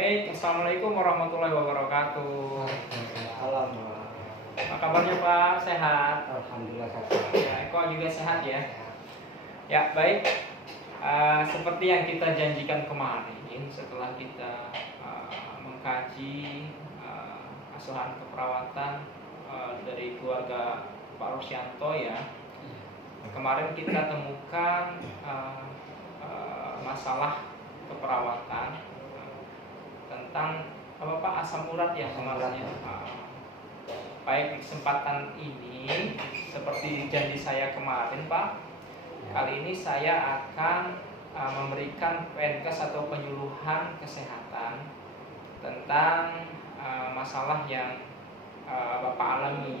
Baik, Assalamualaikum warahmatullahi wabarakatuh. Waalaikumsalam. Apa kabarnya Pak? Sehat? Alhamdulillah sehat. Ya, Eko juga sehat ya. Ya, baik. Seperti yang kita janjikan kemarin, setelah kita mengkaji asuhan keperawatan dari keluarga Pak Rusyanto ya. Kemarin kita temukan masalah keperawatan tentang apa Pak, asam urat ya kemarin. Baik, di kesempatan ini seperti janji saya kemarin Pak, kali ini saya akan memberikan penkes atau penyuluhan kesehatan tentang masalah yang Bapak alami,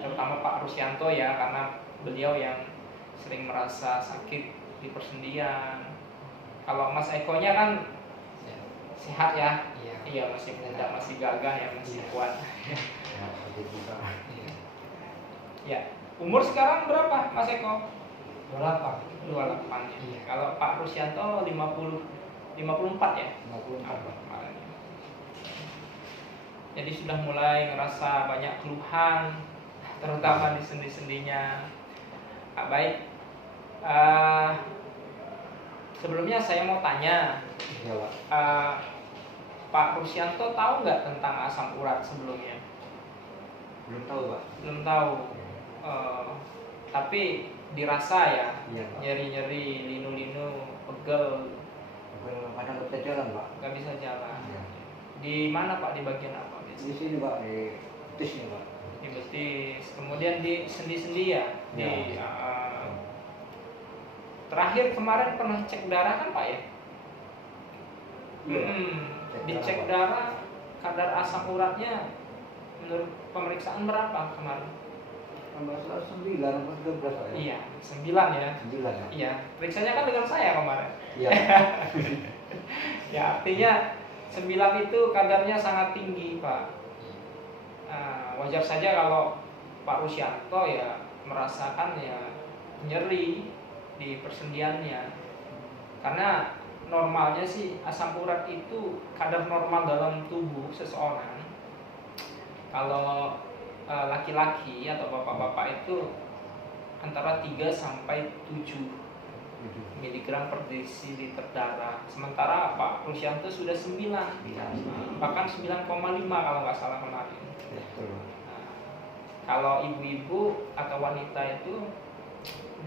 terutama Pak Rusyanto ya, karena beliau yang sering merasa sakit di persendian. Kalau Mas Eko-nya kan sehat ya? Iya, masih muda, masih gagah ya, masih kuat. Ya, umur sekarang berapa Mas Eko? 28. 28 ya. Iya. Kalau Pak Rusyanto 54 ya? 54. Jadi sudah mulai ngerasa banyak keluhan, terutama di sendi-sendinya. Baik, sebelumnya saya mau tanya, Pak Rusyanto tahu nggak tentang asam urat sebelumnya? Belum tahu, Pak. Belum tahu. Tapi dirasa ya, Iya, Pak. nyeri-nyeri, linu-linu, pegel, Kadang nggak bisa jalan, Pak. nggak bisa jalan. Iya. Di mana Pak? Di bagian apa Di biasanya? sini, Pak, di betis nih, Pak. Di betis, kemudian di sendi-sendi ya. Di terakhir kemarin pernah cek darah kan Pak ya? Iya, Pak. Dicek darah, kadar asam uratnya menurut pemeriksaan berapa kemarin? Masalah 9 atau 13, Pak. Iya, 9 ya. 9 ya. Iya, periksanya kan dengan saya kemarin. Iya. Ya, artinya 9 itu kadarnya sangat tinggi Pak. Wajar saja kalau Pak Rusyanto ya merasakan ya nyeri di persendiannya, karena normalnya sih asam urat itu kadar normal dalam tubuh seseorang. Kalau laki-laki atau bapak-bapak itu antara 3 sampai 7 miligram per desiliter darah. Sementara Pak Rusyanto sudah 9, bahkan 9,5 kalau nggak salah kemarin. Betul. Kalau ibu-ibu atau wanita itu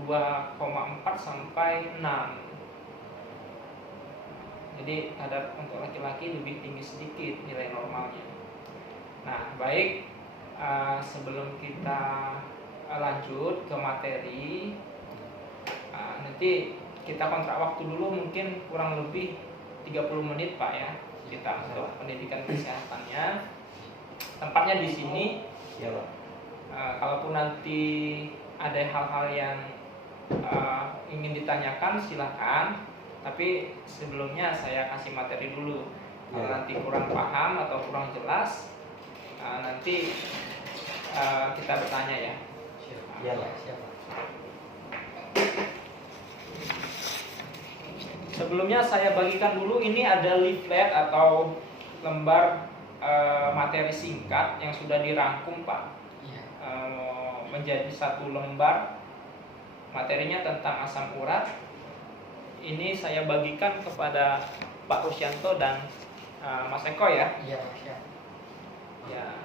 2,4 sampai 6. Jadi kadar untuk laki-laki lebih tinggi sedikit nilai normalnya. Nah, baik, sebelum kita lanjut ke materi, nanti kita kontrak waktu dulu mungkin kurang lebih 30 menit Pak ya, kita untuk pendidikan kesehatannya. Tempatnya di sini. Iya, Pak. Kalaupun nanti ada hal-hal yang ingin ditanyakan silakan, tapi sebelumnya saya kasih materi dulu. Kalau nanti kurang paham atau kurang jelas, nanti kita bertanya ya. Iya, Pak. Siapa? Sebelumnya saya bagikan dulu, ini ada leaflet atau lembar materi singkat yang sudah dirangkum Pak, menjadi satu lembar. Materinya tentang asam urat. Ini saya bagikan kepada Pak Rusyanto dan Mas Eko ya. Iya, Pak. Siap. Ya,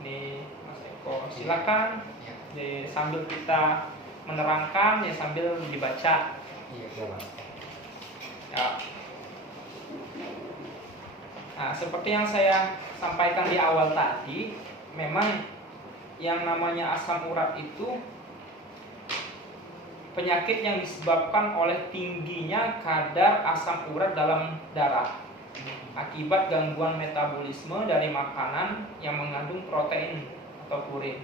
ini Mas Eko, silakan. Sambil kita menerangkan ya sambil dibaca. Iya, Pak. Ya. Nah, seperti yang saya sampaikan di awal tadi, memang yang namanya asam urat itu penyakit yang disebabkan oleh tingginya kadar asam urat dalam darah akibat gangguan metabolisme dari makanan yang mengandung protein atau purin.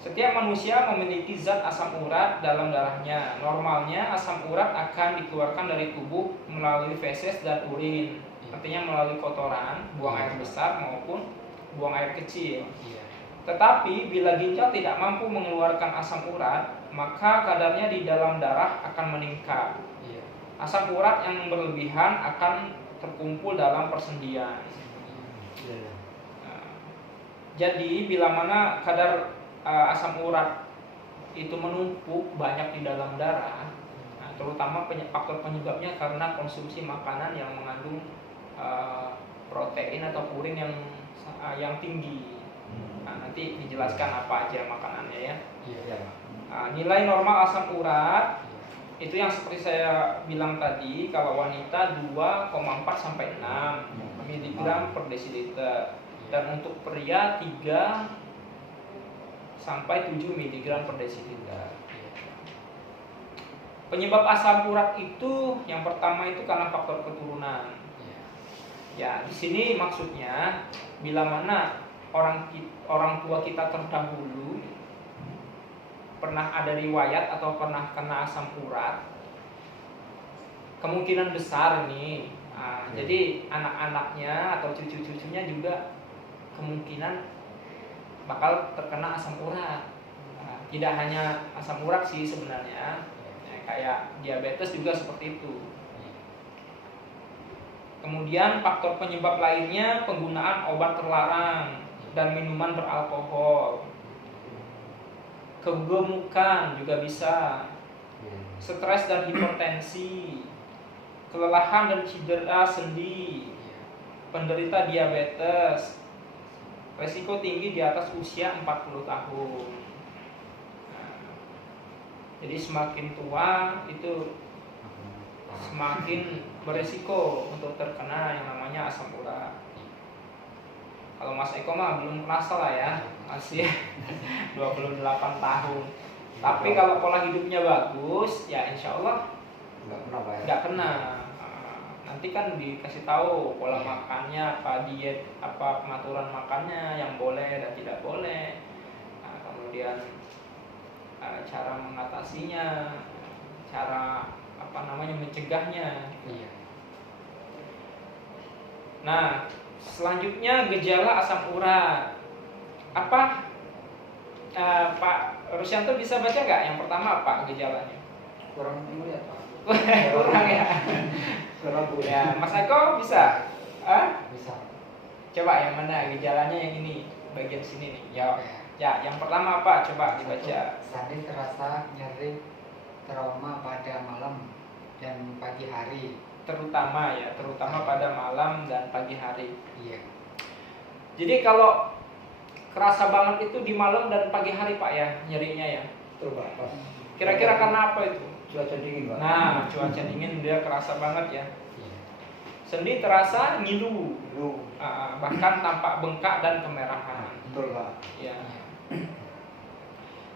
Setiap manusia memiliki zat asam urat dalam darahnya. Normalnya asam urat akan dikeluarkan dari tubuh melalui feses dan urin, artinya melalui kotoran, buang air besar maupun buang air kecil. Tetapi bila ginjal tidak mampu mengeluarkan asam urat, maka kadarnya di dalam darah akan meningkat. Asam urat yang berlebihan akan terkumpul dalam persendian. Nah, jadi bila mana kadar asam urat itu menumpuk banyak di dalam darah, nah, terutama faktor penyebabnya karena konsumsi makanan yang mengandung protein atau purin yang tinggi. Nah, nanti dijelaskan apa aja makanannya ya. Nah, nilai normal asam urat itu yang seperti saya bilang tadi, kalau wanita 2,4 sampai 6 mg per desiliter, dan untuk pria 3 sampai 7 mg per desiliter. Penyebab asam urat itu yang pertama itu karena faktor keturunan. Ya, di sini maksudnya bila mana orang tua kita terdahulu pernah ada riwayat atau pernah kena asam urat, kemungkinan besar nih. Jadi anak-anaknya atau cucu-cucunya juga kemungkinan bakal terkena asam urat. Tidak hanya asam urat sih sebenarnya, kayak diabetes juga seperti itu. Kemudian faktor penyebab lainnya penggunaan obat terlarang dan minuman beralkohol. Kegemukan juga bisa. Stres dan hipertensi. Kelelahan dan cedera sendi. Penderita diabetes. Resiko tinggi di atas usia 40 tahun. Jadi semakin tua itu semakin beresiko untuk terkena yang namanya asam urat. Kalau Mas Eko mah belum kerasa lah ya, masih 28 tahun. Tapi kalau pola hidupnya bagus, ya insya Allah nggak kena. Nanti kan dikasih tahu pola makannya, apa diet, apa pengaturan makannya yang boleh dan tidak boleh. Kemudian cara mengatasinya, cara mencegahnya. Nah, selanjutnya gejala asam urat. Apa Pak Rusyanto bisa baca nggak? Yang pertama apa gejalanya? Kurang melihat Pak. Kurang ya. Ya, Mas Eko bisa? Bisa. Coba yang mana gejalanya, yang ini bagian sini nih. Ya, yang pertama apa? Coba dibaca. Sandi terasa nyeri trauma pada malam dan pagi hari. Terutama pada malam dan pagi hari. Iya. Jadi kalau kerasa banget itu di malam dan pagi hari Pak ya, nyerinya ya. Coba pas. Kira-kira karena apa itu? Cuaca dingin Pak. Nah, cuaca dingin dia kerasa banget ya. Iya. Sendi terasa ngilu, Lu. bahkan tampak bengkak dan kemerahan. Betul Pak. Ya.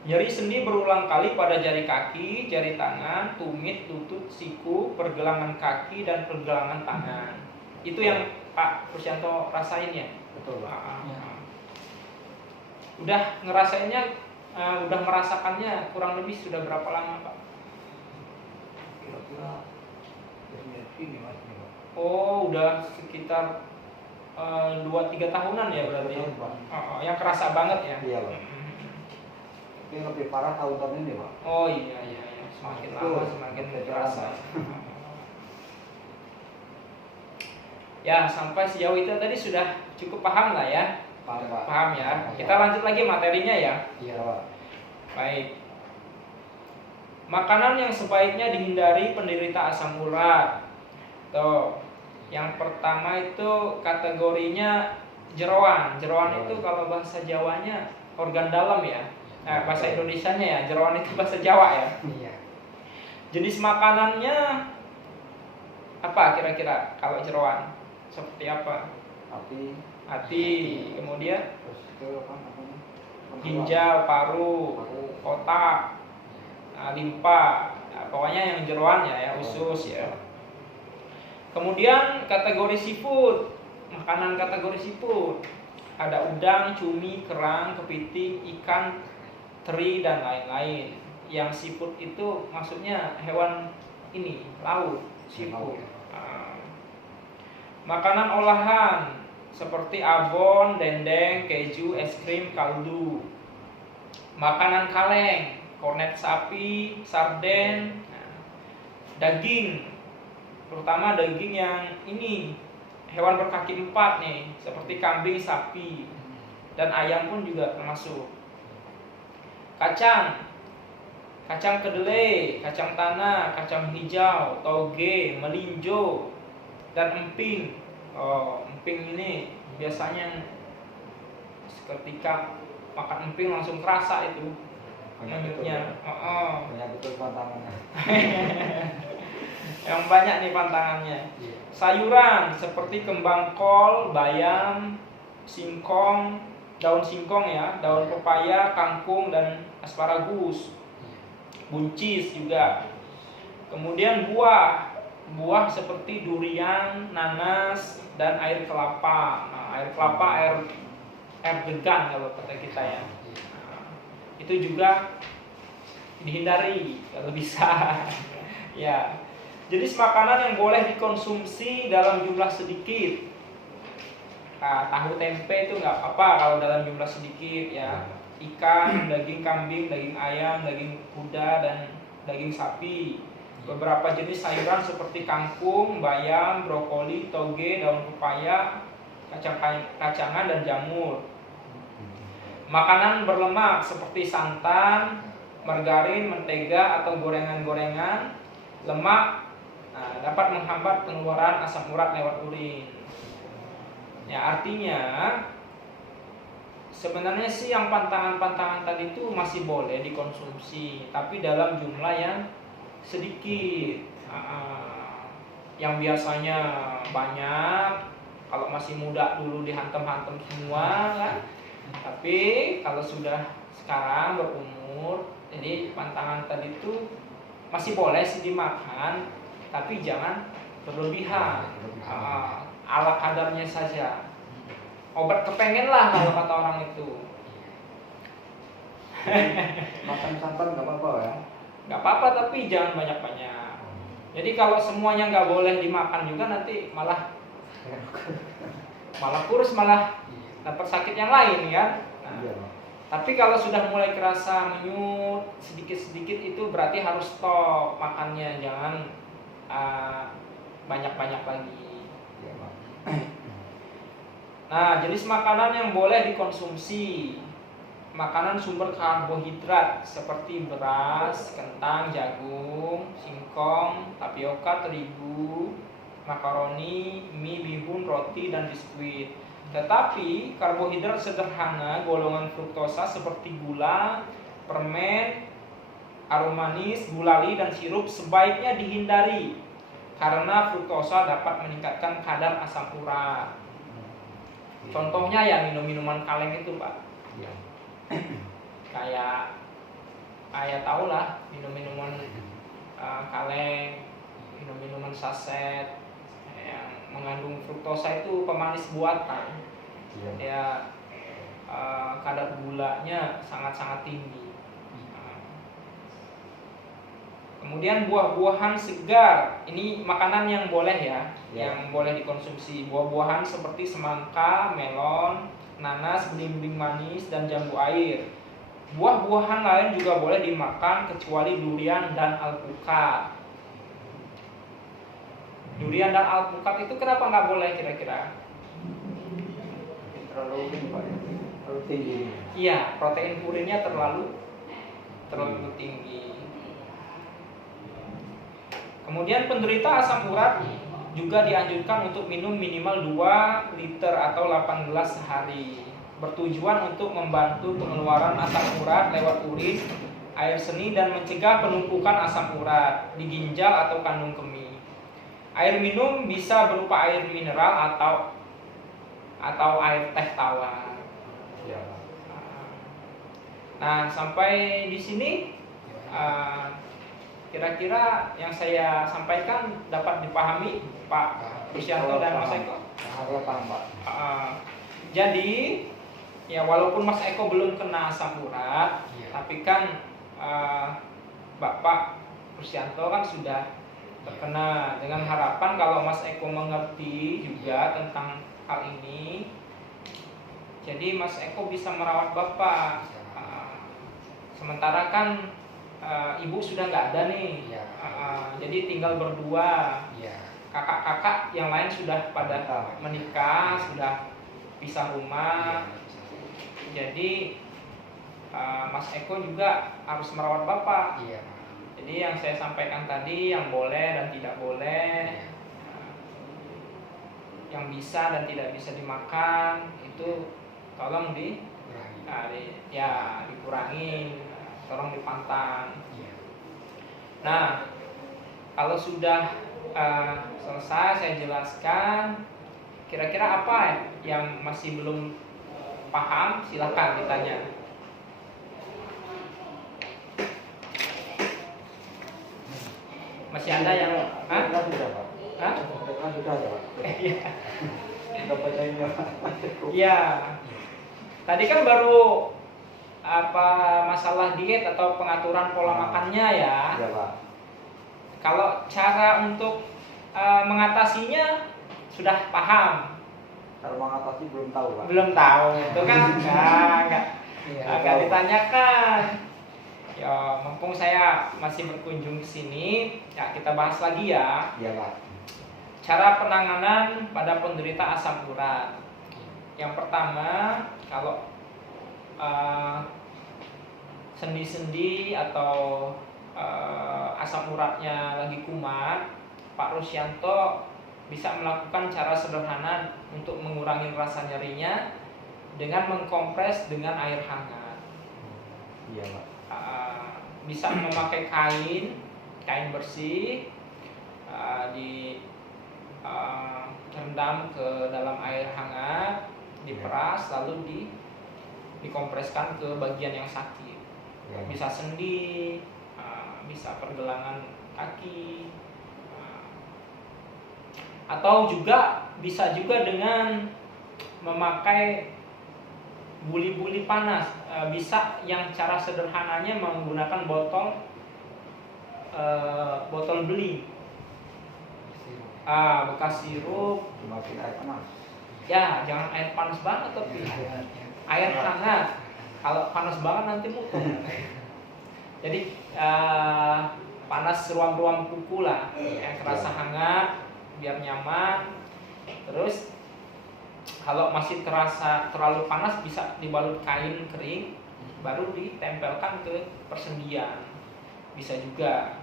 Nyeri sendi berulang kali pada jari kaki, jari tangan, tumit, lutut, siku, pergelangan kaki, dan pergelangan tangan. Itu yang Pak Rusyanto rasain ya? Betul Pak. Udah ngerasainnya, udah merasakannya kurang lebih sudah berapa lama Pak? Kira-kira ini Mas ini Pak. Oh, udah sekitar 2-3 tahunan ya berarti ya? Yang kerasa banget ya? Iya Pak. Ini lebih parah tahun-tahun ini Pak. Oh iya, semakin lama semakin terasa. Ya, sampai sejauh itu tadi sudah cukup paham lah ya? Paham ya? Kita lanjut lagi materinya ya? Iya. Pak. Baik. Makanan yang sebaiknya dihindari penderita asam urat. Tuh, yang pertama itu kategorinya jeroan. Jeroan itu kalau bahasa Jawanya organ dalam ya. Nah, bahasa Indonesianya ya, jeroan itu bahasa Jawa ya. Iya. Jenis makanannya apa kira-kira kalau jeroan? Seperti apa? Hati, kemudian Terus itu apa namanya? ginjal, paru, otak, limpa. Nah, pokoknya yang jeroan ya, usus ya. Kemudian kategori seafood, makanan kategori seafood. Ada udang, cumi, kerang, kepiting, ikan, teri, dan lain-lain. Yang seafood itu maksudnya hewan ini, laut, seafood. Makanan olahan seperti abon, dendeng, keju, es krim, kaldu. Makanan kaleng, kornet sapi, sarden, daging, terutama daging yang ini hewan berkaki 4 nih, seperti kambing, sapi, dan ayam pun juga termasuk. Kacang, kacang kedelai, kacang tanah, kacang hijau, toge, melinjo, dan emping. Emping ini biasanya ketika makan emping langsung kerasa itu menyutnya. Banyak betul pantangannya. Yang banyak nih pantangannya. Sayuran seperti kembang kol, bayam, singkong, daun singkong ya, daun pepaya, kangkung, dan asparagus. Buncis juga. Kemudian buah seperti durian, nanas, dan air kelapa. Nah, air kelapa air degan kalau kata kita ya. Nah, itu juga dihindari kalau bisa. Ya. Jenis makanan yang boleh dikonsumsi dalam jumlah sedikit. Nah, tahu tempe itu nggak apa-apa kalau dalam jumlah sedikit ya. Ikan, daging kambing, daging ayam, daging kuda, dan daging sapi. Beberapa jenis sayuran seperti kangkung, bayam, brokoli, toge, daun pepaya, kacangan, dan jamur. Makanan berlemak seperti santan, margarin, mentega, atau gorengan-gorengan. Lemak dapat menghambat pengeluaran asam urat lewat urin. Ya, artinya sebenarnya sih yang pantangan-pantangan tadi itu masih boleh dikonsumsi, tapi dalam jumlah yang sedikit. Yang biasanya banyak, kalau masih muda dulu dihantem-hantem semua kan. Tapi kalau sudah sekarang berumur, jadi pantangan tadi itu masih boleh sih dimakan, tapi jangan berlebihan. Ala kadarnya saja. Obat kepengen lah kalau kata orang itu. Makan santan nggak apa-apa ya? Nggak apa-apa, tapi jangan banyak-banyak. Jadi kalau semuanya nggak boleh dimakan juga, nanti malah kurus, malah dapat sakit yang lain kan. Nah, Iya. tapi kalau sudah mulai kerasa menyut sedikit-sedikit, itu berarti harus stop makannya, jangan banyak-banyak lagi. Iya, Pak. Nah, jenis makanan yang boleh dikonsumsi: makanan sumber karbohidrat seperti beras, kentang, jagung, singkong, tapioka, terigu, makaroni, mie, bihun, roti, dan biskuit. Tetapi karbohidrat sederhana golongan fruktosa seperti gula, permen, aroma manis, gulali, dan sirup sebaiknya dihindari karena fruktosa dapat meningkatkan kadar asam urat. Contohnya ya minum-minuman kaleng itu, Pak. Iya. Kayak tau lah minum-minuman kaleng, minum-minuman saset yang mengandung fruktosa itu pemanis buatan. Iya. Ya, kadar gulanya sangat-sangat tinggi. Kemudian buah-buahan segar, ini makanan yang boleh ya, yang boleh dikonsumsi. Buah-buahan seperti semangka, melon, nanas, belimbing manis, dan jambu air. Buah-buahan lain juga boleh dimakan kecuali durian dan alpukat. Durian dan alpukat itu kenapa nggak boleh kira-kira? Terlalu tinggi, Pak. Terlalu tinggi. Iya, protein purinnya terlalu tinggi. Kemudian penderita asam urat juga dianjurkan untuk minum minimal 2 liter atau 8 gelas sehari, bertujuan untuk membantu pengeluaran asam urat lewat urin, air seni, dan mencegah penumpukan asam urat di ginjal atau kandung kemih. Air minum bisa berupa air mineral atau air teh tawar. Iya. Nah, sampai di sini kira-kira yang saya sampaikan dapat dipahami Pak Rusyanto dan Mas Eko? Saya paham, Pak. Jadi ya walaupun Mas Eko belum kena asam urat, tapi kan Bapak Rusyanto kan sudah terkena. Dengan harapan kalau Mas Eko mengerti juga tentang hal ini, jadi Mas Eko bisa merawat Bapak. Sementara kan Ibu sudah nggak ada nih, jadi tinggal berdua. kakak-kakak yang lain sudah pada menikah, sudah pisah rumah. Jadi Mas Eko juga harus merawat Bapak. Iya. Jadi yang saya sampaikan tadi, yang boleh dan tidak boleh, yang bisa dan tidak bisa dimakan, itu tolong dikurangi, tolong dipantang. Nah, kalau sudah selesai saya jelaskan, kira-kira apa yang masih belum paham, silakan ditanya. Masih ada yang Sudah, Pak. Hah? Sudah ya, Pak. Iya. Sudah bacain ya, Pak. Iya. Tadi kan baru masalah diet atau pengaturan pola makannya ya. Iya, Pak. Kalau cara untuk mengatasinya sudah paham. Cara mengatasi belum tahu, Pak. Belum tahu, itu kan agak ditanyakan. Ya, mumpung saya masih berkunjung ke sini, ya kita bahas lagi ya. Iya, Pak. Cara penanganan pada penderita asam urat. Yang pertama, kalau sendi-sendi atau asam uratnya lagi kumat, Pak Rusyanto bisa melakukan cara sederhana untuk mengurangi rasa nyerinya dengan mengkompres dengan air hangat. Iya, Pak. Bisa memakai kain bersih, direndam ke dalam air hangat, diperas lalu dikompreskan ke bagian yang sakit. Bisa sendi, bisa pergelangan kaki, atau juga bisa juga dengan memakai buli-buli panas. Bisa yang cara sederhananya menggunakan botol beling, bekas sirup. Dimasukin air panas. Ya, jangan air panas banget tapi air hangat. Kalau panas banget nanti mutung. Jadi panas ruam-ruam kuku lah, yang kerasa hangat biar nyaman. Terus kalau masih terasa terlalu panas bisa dibalut kain kering, baru ditempelkan ke persendian. Bisa juga.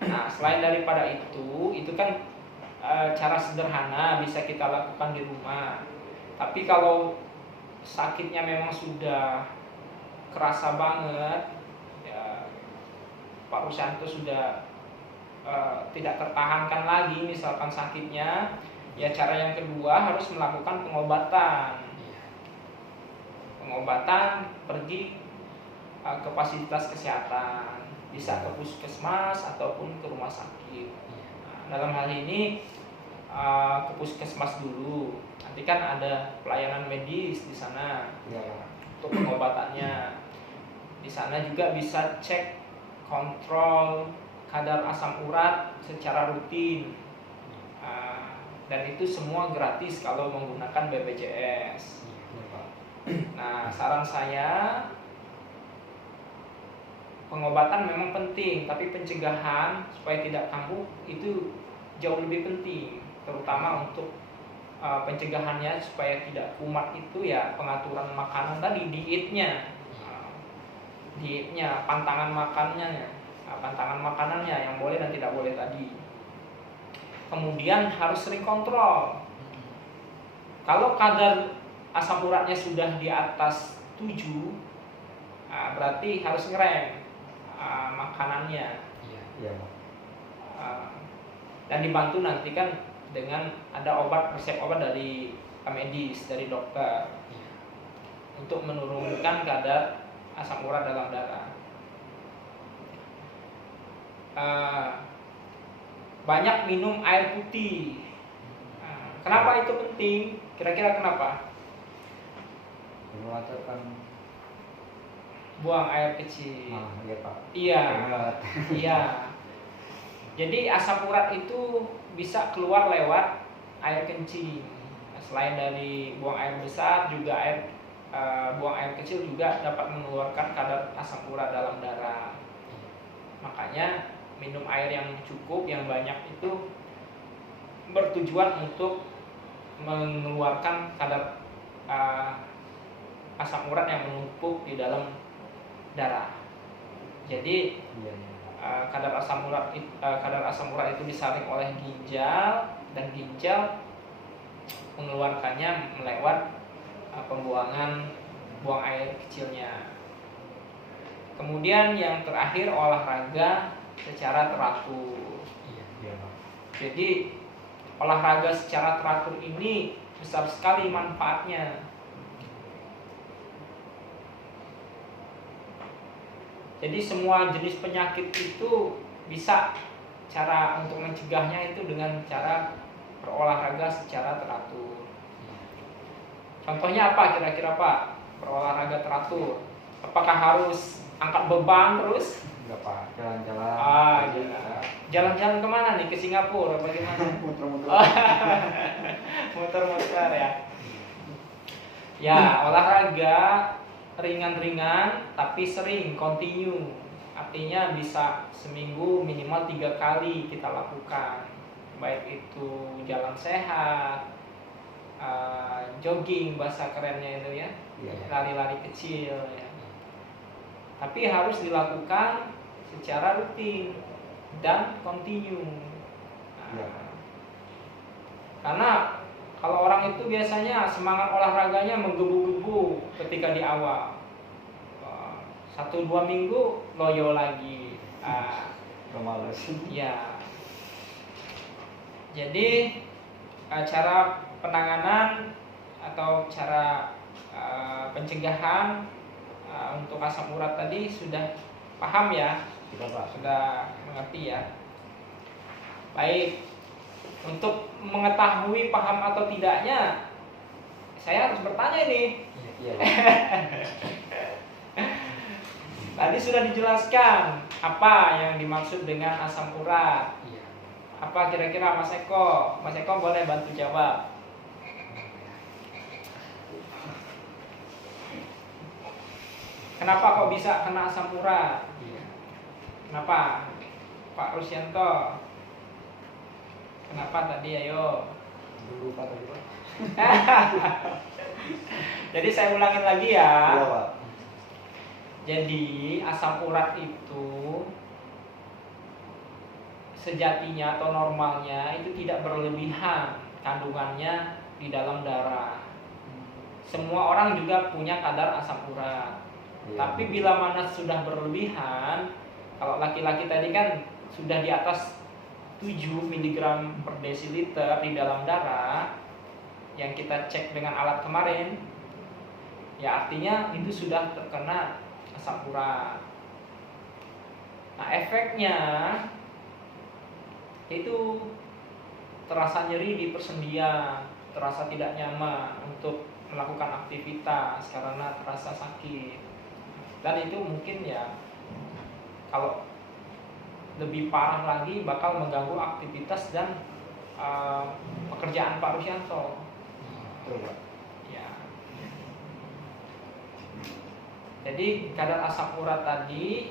Nah, selain daripada itu kan cara sederhana bisa kita lakukan di rumah. Tapi kalau sakitnya memang sudah kerasa banget, ya, Pak Rusyanto sudah tidak tertahankan lagi misalkan sakitnya, ya cara yang kedua harus melakukan pengobatan. Pergi ke fasilitas kesehatan, bisa ke puskesmas ataupun ke rumah sakit. Nah, dalam hal ini ke puskesmas dulu. Nanti kan ada pelayanan medis di sana untuk pengobatannya. Di sana juga bisa cek kontrol kadar asam urat secara rutin. Dan itu semua gratis kalau menggunakan BPJS. Nah, saran saya, pengobatan memang penting, tapi pencegahan supaya tidak kambuh itu jauh lebih penting, terutama untuk pencegahannya supaya tidak kumat itu ya pengaturan makanan tadi, dietnya, pantangan makanannya yang boleh dan tidak boleh tadi. Kemudian harus sering kontrol. Kalau kadar asam uratnya sudah di atas 7, berarti harus ngerem makanannya. Dan dibantu nanti kan dengan ada resep obat dari medis, dari dokter, untuk menurunkan kadar asam urat dalam darah. Banyak minum air putih. Kenapa itu penting? Kira-kira kenapa? Mengeluarkan Buang air kecil. iya, Pak. Iya. Jadi asam urat itu bisa keluar lewat air kencing. Selain dari buang air besar, juga buang air kecil juga dapat mengeluarkan kadar asam urat dalam darah. Makanya minum air yang cukup, yang banyak itu bertujuan untuk mengeluarkan kadar asam urat yang menumpuk di dalam darah. Jadi Iya, iya. kadar asam urat itu disaring oleh ginjal, dan ginjal mengeluarkannya melewat pembuangan buang air kecilnya. Kemudian yang terakhir, olahraga secara teratur. Iya, Pak. Jadi olahraga secara teratur ini besar sekali manfaatnya. Jadi semua jenis penyakit itu bisa, cara untuk mencegahnya itu dengan cara berolahraga secara teratur. Contohnya apa kira-kira Pak? Berolahraga teratur. Apakah harus angkat beban terus? Enggak, Pak. Jalan-jalan. Jalan-jalan kemana nih? Ke Singapura? Bagaimana? Muter-muter. Muter-muter ya. Ya, olahraga ringan-ringan tapi sering, continue. Artinya bisa seminggu minimal 3 kali kita lakukan. Baik itu jalan sehat, jogging bahasa kerennya itu ya, Iya. lari-lari kecil ya. Tapi harus dilakukan secara rutin dan continue. Iya. Karena kalau orang itu biasanya semangat olahraganya menggebu-gebu ketika di awal. 1-2 minggu loyo lagi. Males. Ya. Jadi cara penanganan atau cara pencegahan untuk asam urat tadi sudah paham ya? Sudah, Pak. Sudah mengerti ya? Baik. Untuk mengetahui paham atau tidaknya, saya harus bertanya ini. Iya. Tadi sudah dijelaskan apa yang dimaksud dengan asam urat. Iya. Apa kira-kira Mas Eko? Mas Eko boleh bantu jawab. Kenapa kok bisa kena asam urat? Iya. Kenapa? Pak Rusyanto. Kenapa tadi, ayo? Dulu, Pak, tadi, Pak. Jadi saya ulangin lagi ya. Iya, Pak. Jadi asam urat itu sejatinya atau normalnya itu tidak berlebihan kandungannya di dalam darah. Semua orang juga punya kadar asam urat. Iya. Tapi bila mana sudah berlebihan, kalau laki-laki tadi kan sudah di atas 7 mg per desiliter di dalam darah yang kita cek dengan alat kemarin, ya artinya itu sudah terkena asam urat. Nah, efeknya itu terasa nyeri di persendian, terasa tidak nyaman untuk melakukan aktivitas karena terasa sakit. Dan itu mungkin ya kalau lebih parah lagi bakal mengganggu aktivitas dan pekerjaan Pak Rusyanto. Betul, Pak. Ya. Jadi kadar asam urat tadi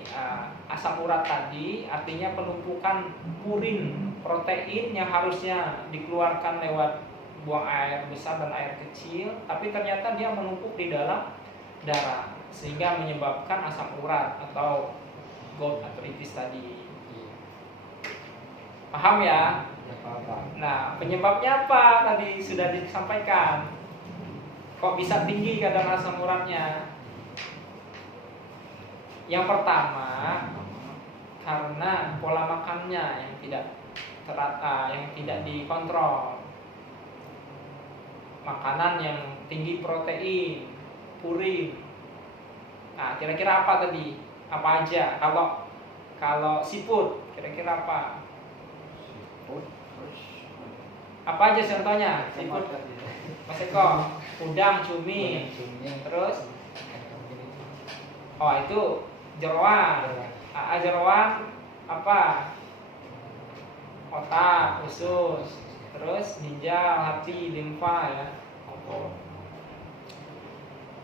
artinya penumpukan purin, protein yang harusnya dikeluarkan lewat buang air besar dan air kecil, tapi ternyata dia menumpuk di dalam darah sehingga menyebabkan asam urat atau gout arthritis tadi. Paham ya? Ya, Pak. Nah, penyebabnya apa? Tadi sudah disampaikan. Kok bisa tinggi kadar asam uratnya? Yang pertama, karena pola makannya yang tidak terata, yang tidak dikontrol. Makanan yang tinggi protein, purin. Nah, kira-kira apa tadi? Apa aja? Kalau seafood, kira-kira apa? Apa aja contohnya? Seafood. Mas Eko, udang, cumi, terus itu jeroan. Jeroan apa? Otak, usus, terus ginjal, hati, limfa ya.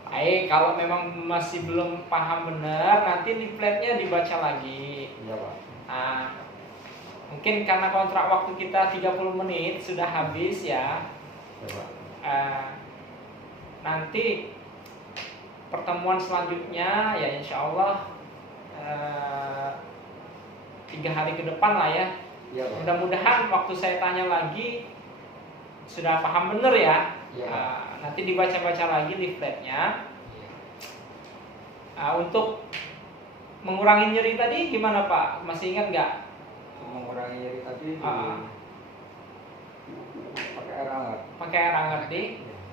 Baik, kalau memang masih belum paham benar, nanti leafletnya dibaca lagi. Iya, Pak. Nah, Mungkin karena kontrak waktu kita 30 menit sudah habis ya. Ya, Pak. Nanti pertemuan selanjutnya ya insya Allah 3 hari ke depan lah ya. Iya, Pak. Mudah-mudahan waktu saya tanya lagi sudah paham bener ya. Iya. Nanti dibaca-baca lagi leafletnya. Iya. Untuk mengurangi nyeri tadi gimana Pak? Masih ingat nggak? Mengurangi nyeri tadi pakai air hangat. Pakai air hangat di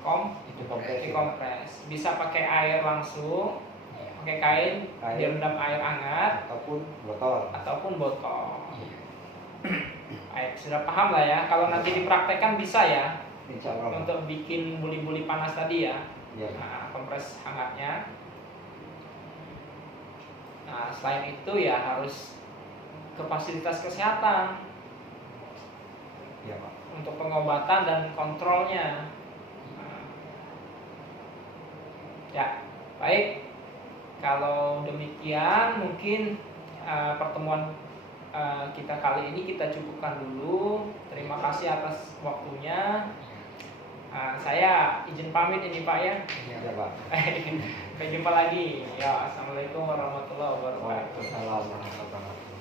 Dikompres. Bisa pakai air langsung, Iya. pakai kain, Kain. direndam air hangat Ataupun botol. ataupun botol. Iya. Baik, sudah paham lah ya. Kalau nanti dipraktekkan bisa ya Insya Allah. untuk bikin buli-buli panas tadi ya. Iya. Kompres hangatnya. Nah, selain itu ya harus ke fasilitas kesehatan Iya, Pak. untuk pengobatan dan kontrolnya. Ya, baik. Kalau demikian mungkin pertemuan kita kali ini kita cukupkan dulu. Terima kasih atas waktunya. Saya izin pamit ini Pak ya. Iya, Pak. Sampai jumpa lagi. Ya, assalamualaikum warahmatullahi wabarakatuh. Waalaikumsalam warahmatullahi wabarakatuh.